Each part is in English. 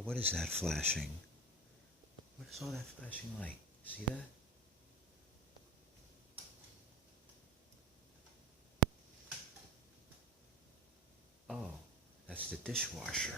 Oh, what is that flashing? What is all that flashing light? See that? Oh, that's the dishwasher.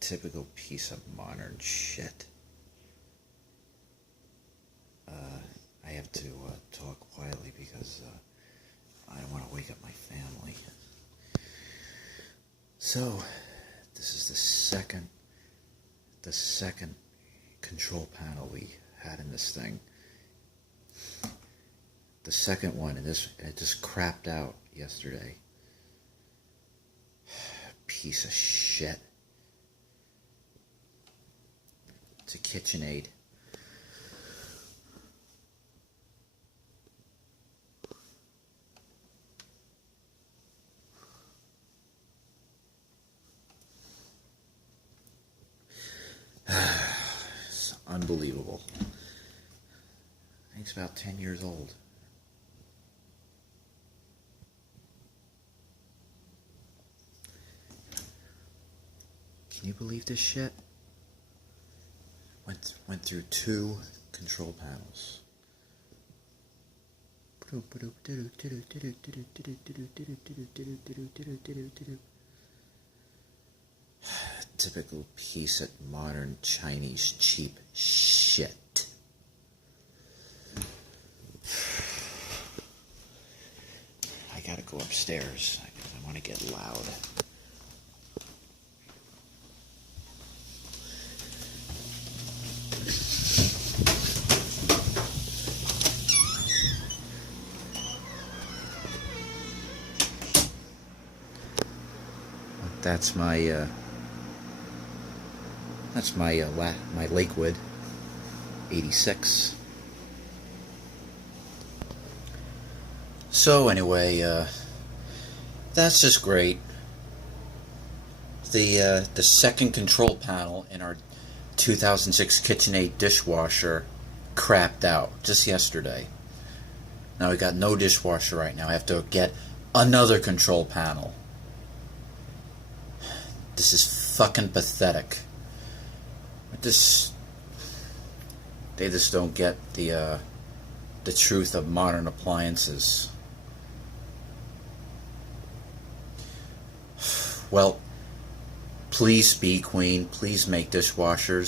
Typical piece of modern shit. I have to talk quietly because I don't want to wake up my family. So, this is the second control panel we had in this thing. The second one, and it just crapped out yesterday. Piece of shit. It's a KitchenAid. It's unbelievable. I think it's about 10 years old. Can you believe this shit? Went through 2 control panels. Typical piece of modern Chinese cheap shit. I gotta go upstairs. I want to get loud. That's my Lakewood 86. So anyway, that's just great. The second control panel in our 2006 KitchenAid dishwasher crapped out just yesterday. Now we got no dishwasher right now. I have to get another control panel. This is fucking pathetic. They just don't get the truth of modern appliances. Well, please be Queen. Please make dishwashers.